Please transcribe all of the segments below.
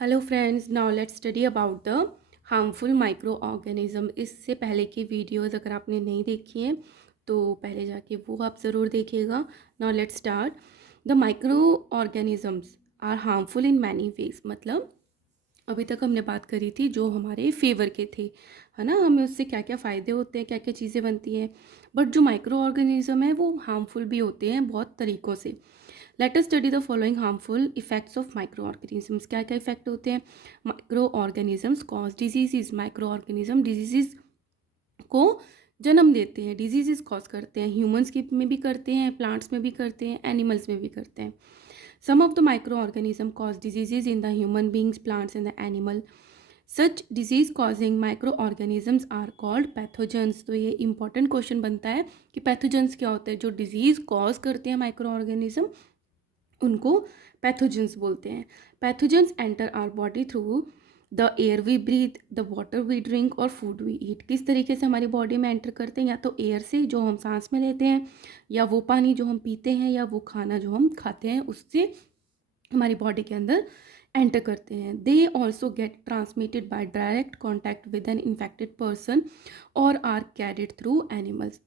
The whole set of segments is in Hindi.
Hello friends, now let's study about the harmful micro organism. इससे पहले की वीडियोस अगर आपने नहीं देखी हैं तो पहले जाके वो आप ज़रूर देखिएगा। Now let's start. The micro organisms are harmful in many ways. मतलब अभी तक हमने बात करी थी जो हमारे फेवर के थे, है ना, हमें उससे क्या क्या फ़ायदे होते हैं, क्या क्या चीज़ें बनती हैं। बट जो माइक्रो ऑर्गेनिज्म है वो हार्मफुल भी होते हैं बहुत तरीक़ों से। Let us study the following harmful effects of micro organisms. क्या क्या इफेक्ट होते हैं? Micro organisms cause diseases. Micro organism diseases को जन्म देते हैं, डिजीजेज कॉज करते हैं। ह्यूमंस की में भी करते हैं, प्लांट्स में भी करते हैं, एनिमल्स में भी करते हैं। Some of the micro organism cause diseases in the human beings, plants and the animal. Such disease causing micro organisms are called pathogens. तो ये इंपॉर्टेंट क्वेश्चन बनता है कि पैथोजेंस क्या होते हैं? जो डिजीज कॉज करते हैं माइक्रो ऑर्गेनिज्म उनको पैथोजेंस बोलते हैं। Pathogens enter our body through the air we breathe, the water we drink और फूड वी ईट। किस तरीके से हमारी बॉडी में एंटर करते हैं? या तो एयर से जो हम सांस में लेते हैं, या वो पानी जो हम पीते हैं, या वो खाना जो हम खाते हैं उससे हमारी बॉडी के अंदर एंटर करते हैं। They also get transmitted by direct contact with N infected person और आर कैरिड थ्रू एनिमल्स।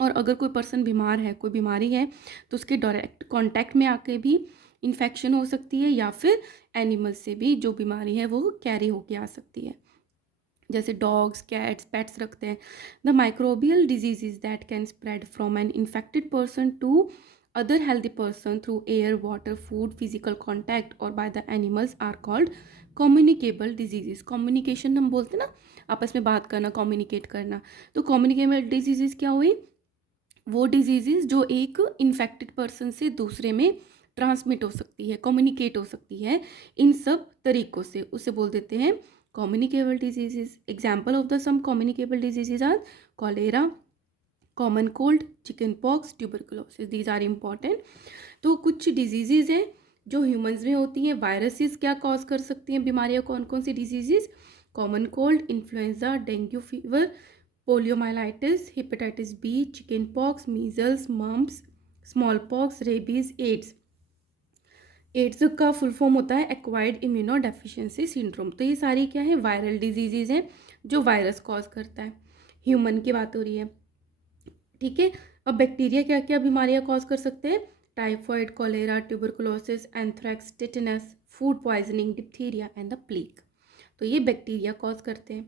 और अगर कोई पर्सन बीमार है, कोई बीमारी है, तो उसके डायरेक्ट कांटेक्ट में आके भी इन्फेक्शन हो सकती है, या फिर एनिमल से भी जो बीमारी है वो कैरी होके आ सकती है। जैसे डॉग्स, कैट्स, पेट्स रखते हैं। The microbial diseases that can spread from an infected person to other healthy person through air, water, food, physical contact और by the animals are called communicable diseases. Communication हम बोलते हैं ना, आपस में बात करना, कम्युनिकेट करना। तो कम्युनिकेबल डिजीजेज क्या हुई? वो डिजीजेज जो एक इन्फेक्टेड पर्सन से दूसरे में ट्रांसमिट हो सकती है, कम्युनिकेट हो सकती है इन सब तरीक़ों से, उसे बोल देते हैं communicable diseases. Example of the some communicable diseases are cholera, common cold, chicken pox, tuberculosis. These are important. तो कुछ डिजीजेज हैं जो ह्यूमंस में होती हैं। वायरसेस क्या कॉज कर सकती हैं बीमारियाँ? कौन कौन सी diseases? Common cold, influenza, dengue fever, poliomyelitis, hepatitis B, chicken pox, measles, mumps, small pox, rabies, AIDS. AIDS का फुल फॉर्म होता है एक्वायर्ड इम्यूनो डेफिशिएंसी सिंड्रोम। तो ये सारी क्या है? वायरल डिजीजेज हैं जो वायरस कॉज करता है। ह्यूमन की बात हो रही है, ठीक है। अब बैक्टीरिया क्या क्या बीमारियां कॉज कर सकते हैं? Typhoid, cholera, tuberculosis, anthrax, tetanus, food poisoning, diphtheria and the plague. तो ये बैक्टीरिया कॉज करते हैं।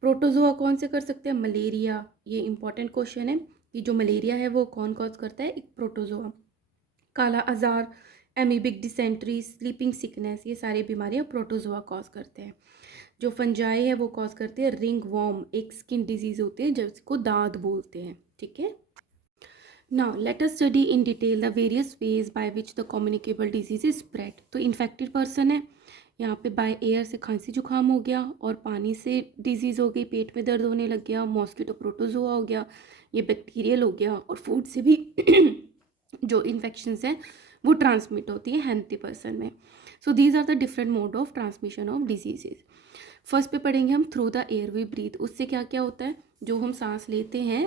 प्रोटोजोआ कौन से कर सकते हैं? मलेरिया। ये इंपॉर्टेंट क्वेश्चन है कि जो मलेरिया है वो कौन कॉज करता है? एक प्रोटोजोआ। काला आजार, एमीबिक डिसेंट्री, स्लीपिंग सिकनेस, ये सारी बीमारियां प्रोटोजोआ कॉज करते हैं। जो फंजाई है वो कॉज करते हैं रिंग वॉर्म, एक स्किन डिजीज होती है जिसको दाद बोलते हैं, ठीक है। Now let us study in detail the various ways by which the communicable disease is spread. तो इन्फेक्टेड पर्सन है, यहाँ पे बाय एयर से खांसी जुकाम हो गया, और पानी से डिजीज़ हो गई, पेट में दर्द होने लग गया, मॉस्किटो प्रोटोजोआ हो गया, ये बैक्टीरियल हो गया, और फूड से भी जो इन्फेक्शंस हैं वो ट्रांसमिट होती है हेल्थी पर्सन में। So these are the different mode of transmission of diseases. First पे पढ़ेंगे हम through the air we breathe. उससे क्या क्या होता है? जो हम सांस लेते हैं,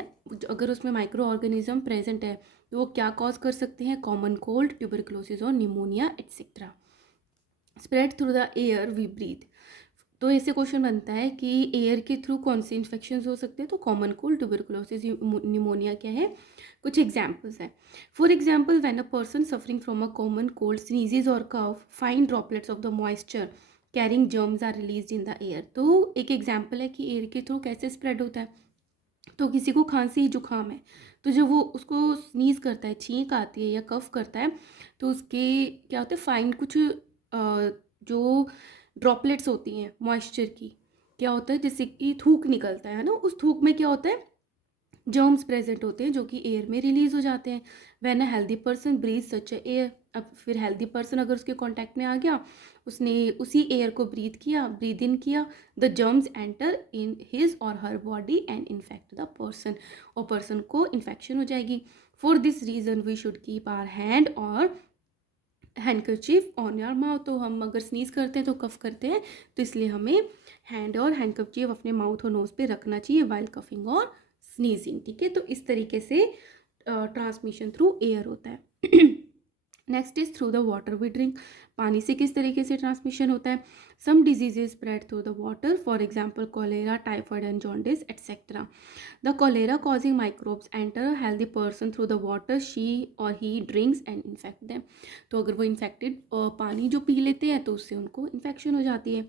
अगर उसमें माइक्रो ऑर्गेनिज्म प्रेजेंट है तो वो क्या कॉज कर सकते हैं? कॉमन कोल्ड, ट्यूबरकुलोसिस और pneumonia etcetera. Spread through the air we breathe. तो ऐसे क्वेश्चन बनता है कि एयर के थ्रू कौन से इन्फेक्शन हो सकते हैं? तो कॉमन कोल्ड, ट्यूबरकुलोसिस, निमोनिया क्या है? कुछ एग्जाम्पल्स हैं। For example, when a person suffering from a common cold sneezes और cough, fine droplets of the moisture carrying germs are release in the air. तो एक एग्जाम्पल है कि एयर के थ्रू कैसे स्प्रेड होता है। तो किसी को खांसी जुकाम है, तो जब वो उसको स्नीज करता है, छींक आती है या कफ करता है, तो उसके क्या होते हैं? फाइन कुछ जो ड्रॉपलेट्स होती हैं मॉइस्चर की, क्या होता है? जैसे कि थूक निकलता है ना, उस थूक में क्या होता है? जर्म्स प्रेजेंट होते हैं जो कि एयर में रिलीज हो जाते हैं। When a healthy person breathe such air. अब फिर हेल्दी पर्सन अगर उसके कांटेक्ट में आ गया, उसने उसी एयर को ब्रीथ किया, ब्रीथ इन किया, the germs enter in his और her body and infect the person, और पर्सन को इन्फेक्शन हो जाएगी। For this reason we should keep our hand और हैंडकरचीफ ऑन योर माउथ। तो हम अगर स्नीज करते हैं तो कफ करते हैं, तो इसलिए हमें हैंड और हैंडकरचीफ अपने माउथ और नोज पे रखना चाहिए वाइल कफिंग और स्नीजिंग, ठीक है। तो इस तरीके से ट्रांसमिशन थ्रू एयर होता है। Next is through the water we drink, पानी से किस तरीके से ट्रांसमिशन होता है। Some diseases spread through the water, for example cholera, typhoid and jaundice etcetera. The cholera causing microbes enter a healthy person through the water she और he drinks and infect them. तो अगर वो इन्फेक्टेड पानी जो पी लेते हैं तो उससे उनको इन्फेक्शन हो जाती है।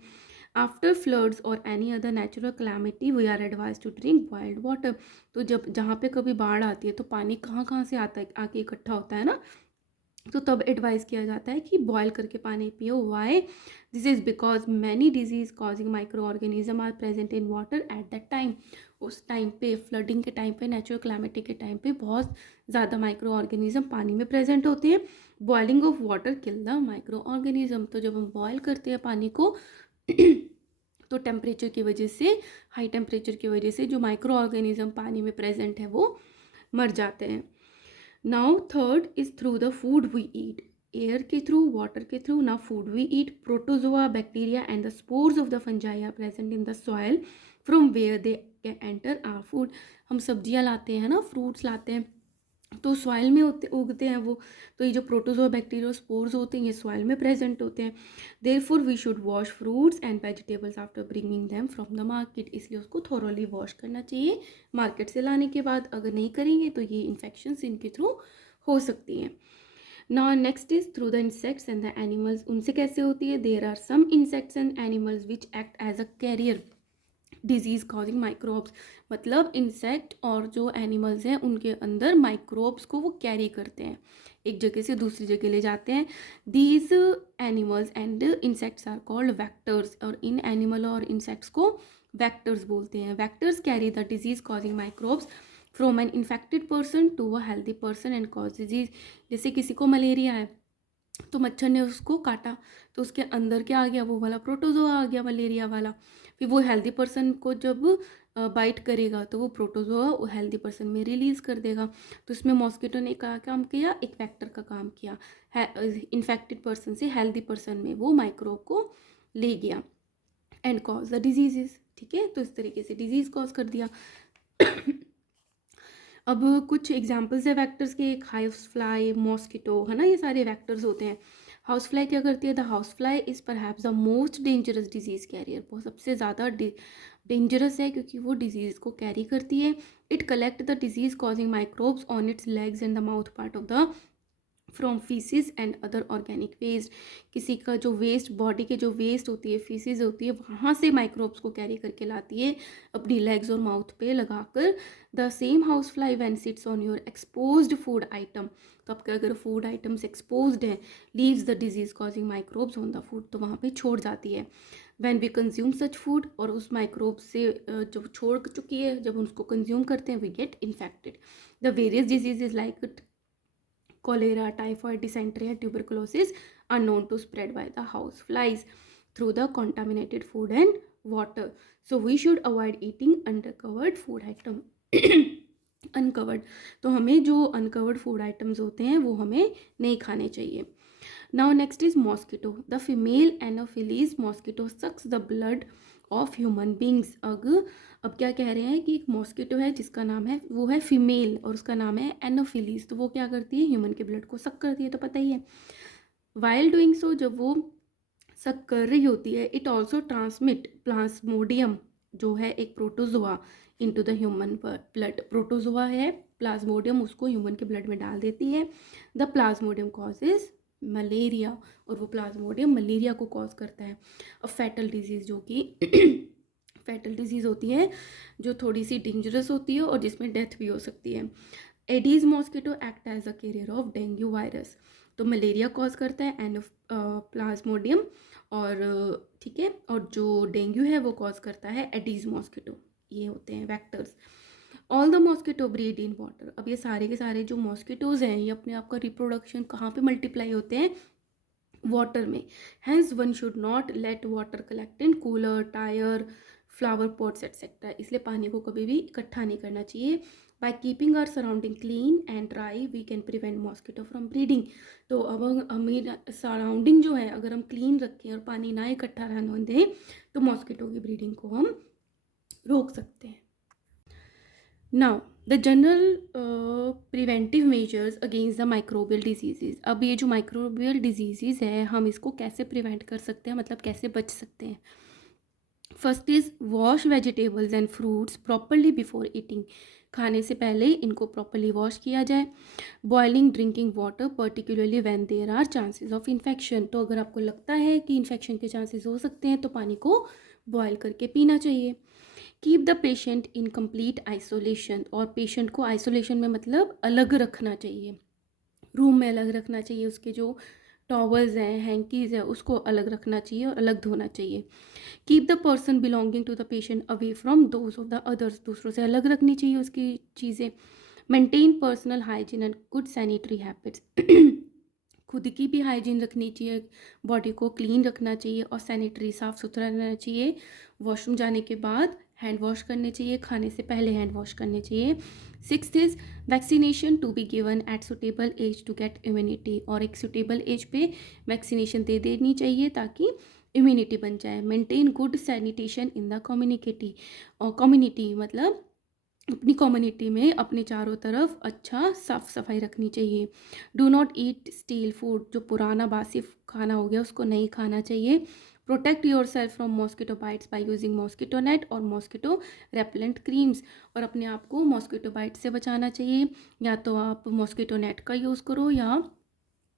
आफ्टर फ्लड्स और any other natural calamity we are advise to drink boiled water. तो जब जहाँ पे कभी बाढ़ आती है तो पानी कहाँ कहाँ से आता है, आके इकट्ठा होता है ना, तो तब एडवाइस किया जाता है कि बॉयल करके पानी पियो। Why? This is because many disease causing micro organism are present in water at that time. उस टाइम पे, फ्लडिंग के टाइम पे, नेचुरल क्लैमिटी के टाइम पे बहुत ज़्यादा माइक्रो ऑर्गेनिज्म पानी में प्रेजेंट होते हैं। Boiling of water kill the micro organism. तो जब हम बॉयल करते हैं पानी को तो टेम्परेचर की वजह से, हाई टेम्परेचर की वजह से जो माइक्रो ऑर्गेनिज्म पानी में प्रेजेंट है वो मर जाते हैं। Now third is through the food we eat, air के थ्रू, वाटर के through. Now food we eat, protozoa, bacteria and the spores of the fungi are present in the soil from where they enter our food. हम सब्जियां लाते हैं ना, फ्रूट्स लाते हैं, तो सॉइल में उगते हैं वो। तो ये जो प्रोटोजोआ, बैक्टीरिया, स्पोर्स होते हैं ये सॉइल में प्रेजेंट होते हैं। Therefore we should wash fruits and vegetables after bringing them from the market. इसलिए उसको थोरोली वॉश करना चाहिए मार्केट से लाने के बाद। अगर नहीं करेंगे तो ये इन्फेक्शंस इनके थ्रू हो सकती हैं। Now next is through the insects and the animals. उनसे कैसे होती है? There are some insects and animals which act as a carrier disease causing microbes. मतलब इंसेक्ट और जो एनिमल्स हैं उनके अंदर माइक्रोब्स को वो कैरी करते हैं, एक जगह से दूसरी जगह ले जाते हैं। These animals and insects are called vectors. और इन एनिमल और इंसेक्ट्स को वेक्टर्स बोलते हैं। Vectors carry the disease causing microbes from an infected person to a healthy person and cause disease. जैसे किसी को मलेरिया है तो मच्छर ने उसको काटा तो उसके अंदर क्या आ गया? वो वाला प्रोटोजोआ आ गया, मलेरिया वाला। फिर वो हेल्दी पर्सन को जब बाइट करेगा तो वो प्रोटोजोआ वो हेल्दी पर्सन में रिलीज कर देगा। तो इसमें मॉस्किटो ने क्या काम किया? एक वेक्टर का काम किया। इन्फेक्टेड पर्सन से हेल्दी पर्सन में वो माइक्रोब को ले गया एंड कॉज द डिजीजेस। ठीक है, तो इस तरीके से डिजीज कॉज कर दिया। अब कुछ एग्जाम्पल्स है वेक्टर्स के, एक हाउस फ्लाई, मॉस्किटो, है ना, ये सारे वेक्टर्स होते हैं। हाउस फ्लाई क्या करती है? The house fly is perhaps the most dangerous disease carrier. वो सबसे ज़्यादा डेंजरस है क्योंकि वो डिजीज़ को कैरी करती है। It collect the disease causing microbes on its legs and the mouth part of the from faeces and other organic waste. किसी का जो वेस्ट, बॉडी के जो वेस्ट होती है, फीसिस होती है, वहाँ से माइक्रोब्स को कैरी करके लाती है अपनी लेग्स और माउथ पे लगाकर। The same house fly when sits on your exposed food item. तो आपके अगर फूड आइटम्स एक्सपोज्ड हैं, leaves the disease causing microbes on the food, तो वहाँ पे छोड़ जाती है। When we consume such food, और उस माइक्रोब से जब छोड़ चुकी है, जब उसको कंज्यूम करते हैं, we get infected. The various diseases like cholera, typhoid, dysentery, and tuberculosis are known to spread by the house flies through the contaminated food and water. So we should avoid eating undercovered food item. Uncovered, तो हमें जो अनकवर्ड फूड आइटम्स होते हैं वो हमें नहीं खाने चाहिए। Now next is mosquito. The female anopheles mosquito sucks the blood of human beings. अब क्या कह रहे हैं कि एक मॉस्किटो है जिसका नाम है, वो है फीमेल और उसका नाम है एनोफिलीज। तो वो क्या करती है? ह्यूमन के ब्लड को सक करती है, तो पता ही है। वाइल डूइंग सो, जब वो सक कर रही होती है, इट ऑल्सो ट्रांसमिट प्लाज्मोडियम, जो है एक protozoa, into the human blood. Protozoa है, प्लाज्मोडियम उसको ह्यूमन के ब्लड में डाल देती है। द प्लाज्मोडियम कॉजेज मलेरिया, और वो प्लाज्मोडियम मलेरिया को कॉज करता है। अब फैटल डिजीज़, जो कि फैटल डिजीज़ होती है जो थोड़ी सी डेंजरस होती है और जिसमें डेथ भी हो सकती है। Aedes mosquito act as a carrier of dengue virus. तो मलेरिया कॉज करता है एंड प्लाज्मोडियम, और ठीक है, और जो डेंगू है वो कॉज करता है एडीज मॉस्किटो। ये होते हैं vectors. All the mosquito breed in water. अब ये सारे के सारे जो मॉस्किटोज हैं ये अपने आप का रिप्रोडक्शन कहाँ पे मल्टीप्लाई होते हैं? वाटर में। Hence one should not let water collect in cooler, tyre, flower pots etcetera. इसलिए पानी को कभी भी इकट्ठा नहीं करना चाहिए। By keeping our surrounding clean and dry we can prevent mosquito from breeding. तो अब हमें सराउंडिंग जो है अगर हम क्लीन रखें और पानी ना इकट्ठा रहने दें तो मॉस्किटो की ब्रीडिंग को हम रोक सकते हैं। Now the general preventive measures against the microbial disease. अब ये जो माइक्रोबियल डिजीज़ है हम इसको कैसे प्रिवेंट कर सकते हैं, मतलब कैसे बच सकते हैं। First is wash vegetables and fruits properly before eating. खाने से पहले इनको प्रॉपरली वॉश किया जाए। Boiling drinking water particularly when there are chances of infection. तो अगर आपको लगता है कि इन्फेक्शन के चांसेस हो सकते हैं तो पानी को बॉयल करके पीना चाहिए। Keep the patient in complete isolation. और पेशेंट को आइसोलेशन में मतलब अलग रखना चाहिए, रूम में अलग रखना चाहिए। उसके जो टॉवल्स हैं, हैंकीज़ है, उसको अलग रखना चाहिए और अलग धोना चाहिए। Keep the person belonging to the patient away from those of the others. दूसरों से अलग रखनी चाहिए उसकी चीज़ें। Maintain personal hygiene and good sanitary habits. खुद की भी हाइजीन रखनी चाहिए, बॉडी को क्लीन रखना चाहिए और सैनिटरी साफ़ सुथरा रहना चाहिए। वॉशरूम जाने के बाद हैंड वॉश करने चाहिए, खाने से पहले हैंड वॉश करने चाहिए। Sixth is vaccination to be given at suitable age to get immunity. और एक सुटेबल एज पे वैक्सीनेशन दे देनी चाहिए ताकि इम्यूनिटी बन जाए। Maintain good sanitation in the community. और कम्युनिटी मतलब अपनी कम्युनिटी में अपने चारों तरफ अच्छा साफ सफाई रखनी चाहिए। Do not eat steel food. जो पुराना बासी खाना हो गया उसको नहीं खाना चाहिए। Protect your self from mosquito bytes by using mosquito net और मॉस्किटो रेपेलेंट क्रीम्स। और अपने आप को मॉस्किटो बाइट से बचाना चाहिए। या तो आप मॉस्किटो नेट का यूज़ करो या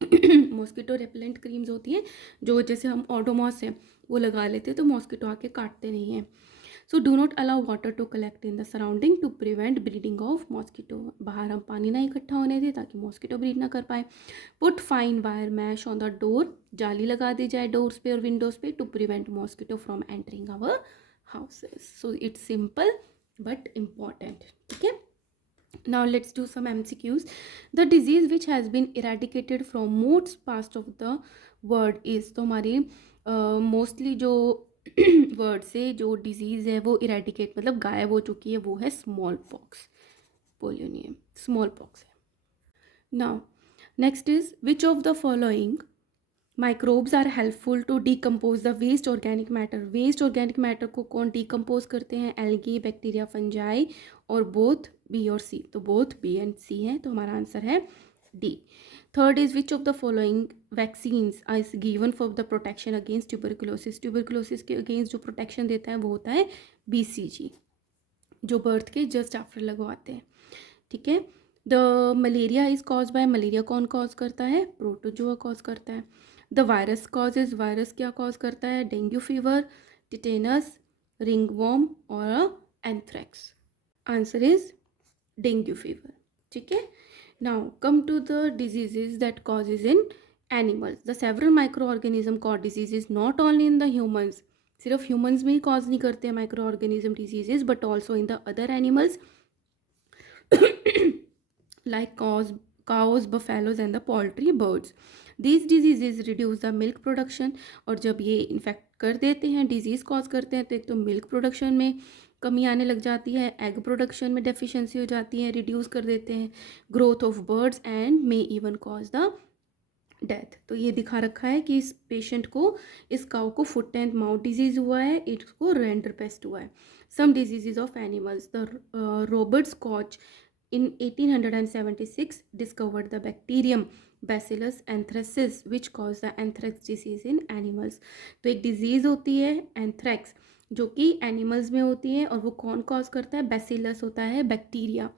मॉस्किटो रेपेलेंट क्रीम्स होती हैं जो जैसे हम ओडोमॉस है वो लगा लेते हैं तो मॉस्किटो आके काटते नहीं हैं। So do not allow water to collect in the surrounding to prevent breeding of mosquito. बाहर हम पानी ना इकट्ठा होने दें ताकि मॉस्किटो ब्रीड ना कर पाए। Put fine wire mesh on the door. जाली लगा दी जाए डोर्स पे और विंडोज़ पे to prevent mosquito from entering our houses. So it's simple but important. ठीक है, now let's do some MCQs. The disease which has been eradicated from most parts of the world is, तो हमारी मोस्टली जो वर्ड से जो डिजीज़ है वो इरेडिकेट मतलब गायब हो चुकी है वो है स्मॉल पॉक्स। पोलियो नहीं है, स्मॉल पॉक्स है। Now next is which of the following microbes are helpful to decompose the waste organic matter. Waste organic matter को कौन डिकम्पोज करते हैं? एल्गी, बैक्टीरिया, फंजाई और बोथ बी और सी। तो बोथ बी एंड सी है तो हमारा आंसर है D. Third is which of the following vaccines is given for the protection against tuberculosis. Tuberculosis के अगेंस्ट जो प्रोटेक्शन देता है वो होता है BCG, जो बर्थ के जस्ट आफ्टर लगवाते हैं। ठीक है, the malaria is cause by. Malaria कौन कॉज करता है? प्रोटोजोआ कॉज करता है। द वायरस कॉजेज, वायरस क्या कॉज करता है? डेंगू फीवर, टिटेनस, रिंगवॉर्म और anthrax. Answer is dengue fever. ठीक है, now come to the diseases that causes in animals. The several micro organism cause diseases not only in the humans. सिर्फ ह्यूमन्स में ही कॉज नहीं करते हैं micro organism diseases but also in the other animals like cows, buffaloes and the poultry birds. These diseases reduce the milk production. और जब ये इन्फेक्ट कर देते हैं, डिजीज़ कॉज करते हैं, तो एक तो मिल्क प्रोडक्शन में कमी आने लग जाती है, एग प्रोडक्शन में डेफिशिएंसी हो जाती है, रिड्यूस कर देते हैं growth of birds and may even cause the death. तो ये दिखा रखा है कि इस पेशेंट को, इस काउ को फुट एंड माउथ डिजीज़ हुआ है, इसको रेंडर पेस्ट हुआ है। Some diseases of animals, the Robert Koch in 1876 discovered the bacterium Bacillus anthracis which caused the anthrax disease in animals. तो एक डिजीज़ होती है एंथ्रैक्स जो कि एनिमल्स में होती है और वो कौन कॉज करता है? बैसिलस होता है बैक्टीरिया,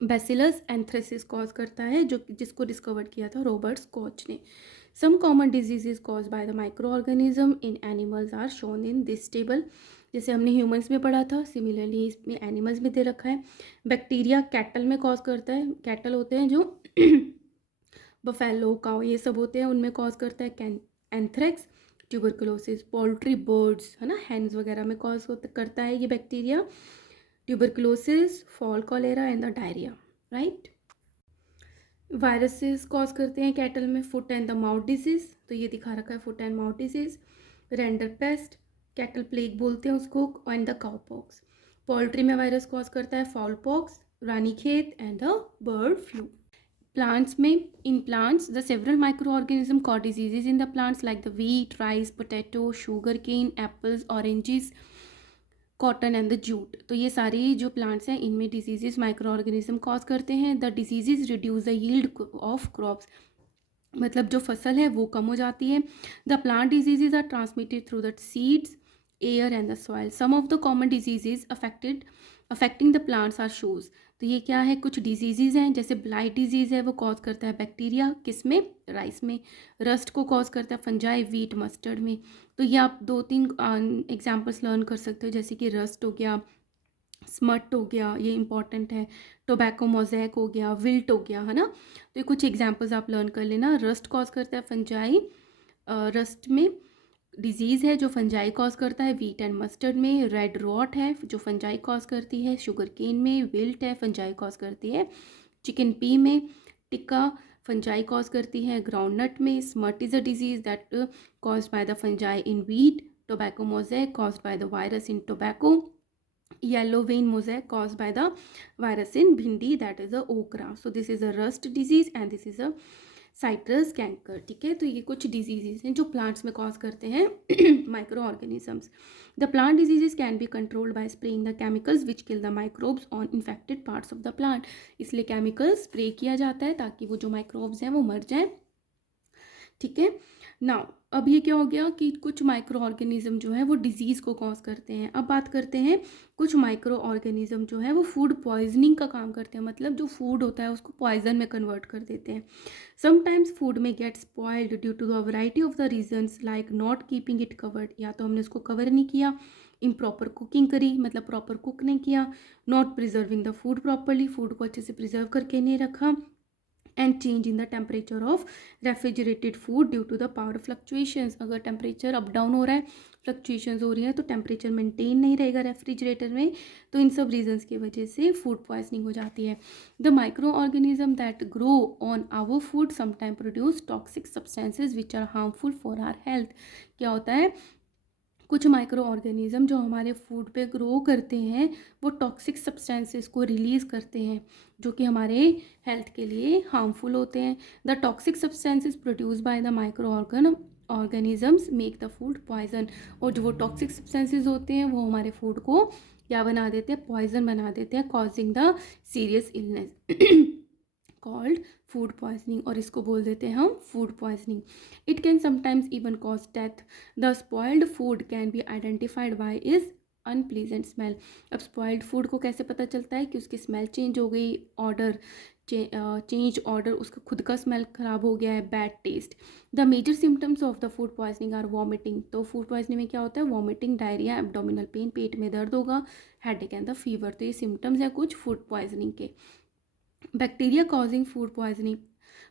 बैसिलस एंथ्रेसिस कॉज करता है जो जिसको डिस्कवर किया था रॉबर्ट स्कॉच ने। Some common diseases cause by the micro organism in animals are shown in this table. जैसे हमने ह्यूमंस में पढ़ा था, सिमिलरली इसमें एनिमल्स में दे रखा है। बैक्टीरिया कैटल में कॉज करता है, कैटल होते हैं जो बफेलो, काउ ये सब होते हैं, उनमें कॉज करता है एंथ्रैक्स। ट्यूबरकुलोसिस पोल्ट्री बर्ड्स है ना, हैंस वगैरह में कॉज करता है ये bacteria. Tuberculosis, fowl cholera and the diarrhoea, right. Viruses cause करते हैं कैटल में foot and the mouth disease, तो ये दिखा रखा है foot and mouth disease. Rinderpest, cattle plague बोलते हैं उसको, and the cow pox. Poultry में वायरस कॉज करता है fowl pox, Ranikhet and the bird flu. Plants में, in plants the several micro organism cause diseases in the plants like the wheat, rice, potato, sugar cane, apples, oranges cotton and the jute. तो ये सारी जो प्लांट्स हैं इनमें डिजीजेज माइक्रो ऑर्गेनिज्म कॉज करते हैं। The diseases reduce the yield of crops, मतलब जो फसल है वो कम हो जाती है। The plant diseases are transmitted through the seeds, air and the soil. Some of the common diseases affecting the plants are shows. तो ये क्या है, कुछ डिजीजेज हैं, जैसे ब्लाइट डिजीज है वो कॉज करता है बैक्टीरिया, किस में, राइस में। रस्ट को कॉज करता है फंजाई, वीट, मस्टर्ड में। तो ये आप 2-3 एग्जाम्पल्स लर्न कर सकते हो, जैसे कि रस्ट हो गया, स्मट हो गया, ये इंपॉर्टेंट है, टोबैको मोज़ैक हो गया, विल्ट हो गया, है ना। तो ये कुछ एग्जांपल्स आप लर्न कर लेना। रस्ट कॉज करता है फंजाई, रस्ट में डिजीज़ है जो फंजाई कॉज करता है, वीट एंड मस्टर्ड में। रेड रॉट है जो फंजाई कॉज करती है, शुगर केन में। विल्ट है, फंजाई कॉज करती है चिकन पी में। टिक्का फंजाई कॉज करती है ग्राउंडनट में। Smut is a disease that caused by the fungi in wheat. Tobacco mosaic caused by the virus in tobacco. yellow vein mosaic caused by the virus in bhindi, that is a okra. So this is a rust disease and this is a citrus canker. ठीक है, तो ये कुछ डिजीजेज हैं जो प्लांट्स में कॉज करते हैं micro organisms. The plant diseases can be controlled by spraying the chemicals which kill the microbes on infected parts of the plant. इसलिए केमिकल स्प्रे किया जाता है ताकि वो जो माइक्रोब्स हैं वो मर जाएं। ठीक है, नाउ अब ये क्या हो गया कि कुछ माइक्रो ऑर्गेनिज्म जो है वो डिजीज़ को कॉज करते हैं। अब बात करते हैं कुछ माइक्रो ऑर्गेनिज्म जो है वो फूड पॉइजनिंग का काम करते हैं, मतलब जो फूड होता है उसको पॉइजन में कन्वर्ट कर देते हैं। समटाइम्स फूड में get spoiled due to the variety of the reasons, like not keeping it covered, या तो हमने उसको कवर नहीं किया, इम्प्रॉपर कुकिंग करी मतलब प्रॉपर कुक नहीं किया, not preserving the food properly, food को अच्छे से प्रिजर्व करके नहीं रखा, and change in the temperature of refrigerated food due to the power fluctuations. अगर टेम्परेचर अप डाउन हो रहा है, फ्लक्चुएशंस हो रही है, तो टेम्परेचर मेंटेन नहीं रहेगा रेफ्रिजरेटर में, तो इन सब रीजंस की वजह से फूड पॉइजनिंग हो जाती है। The micro organism that grow on our food sometime produce toxic substances which are harmful for our health. क्या होता है, कुछ माइक्रो ऑर्गेनिज्म जो हमारे फूड पे ग्रो करते हैं वो टॉक्सिक सब्सटेंसेस को रिलीज़ करते हैं जो कि हमारे हेल्थ के लिए हार्मफुल होते हैं। The toxic substances produce by the micro organisms make the food poison. और जो वो टॉक्सिक सब्सटेंसेस होते हैं वो हमारे फूड को क्या बना देते हैं, पॉइजन बना देते हैं, causing the serious illness called food poisoning, और इसको बोल देते हैं हम food poisoning. It can sometimes even cause death. The spoiled food can be identified by is unpleasant smell. अब स्पॉइल्ड फूड को कैसे पता चलता है कि उसकी स्मेल चेंज हो गई, ऑर्डर चेंज ऑर्डर, उसका खुद का स्मेल ख़राब हो गया है, bad taste. The major symptoms of the food poisoning are vomiting. तो फूड पॉइजनिंग में क्या होता है, वॉमिटिंग, डायरिया, एब्डोमिनल पेन, पेट में दर्द होगा, हेडेक एंड द फीवर। तो ये सिम्टम्स हैं कुछ फूड पॉइजनिंग के। बैक्टीरिया कॉजिंग फूड पॉइजनिंग,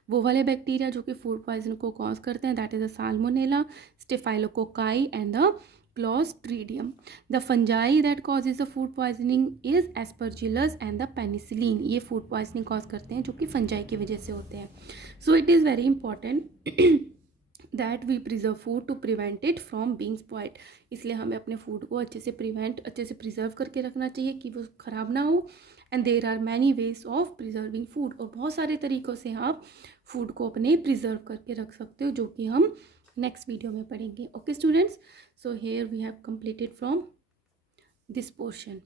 वो वाले बैक्टीरिया जो कि फूड पॉइजन को कॉज करते हैं, that is the salmonella, staphylococci and the Clostridium. The fungi that causes the food poisoning is Aspergillus and the penicillin. ये फूड पॉइजनिंग कॉज करते हैं जो कि फंजाई की वजह से होते हैं। So it is very important that we preserve food to prevent it from being spoiled. इसलिए हमें अपने फूड को अच्छे से प्रिजर्व करके रखना चाहिए कि वो ख़राब ना हो। And there are many ways of preserving food, और बहुत सारे तरीक़ों से आप फूड को अपने प्रिजर्व करके रख सकते हो जो कि हम नेक्स्ट वीडियो में पढ़ेंगे। Okay students, so here we have completed from this portion.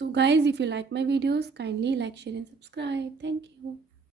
So guys, if you like my videos, kindly like, share and subscribe. Thank you.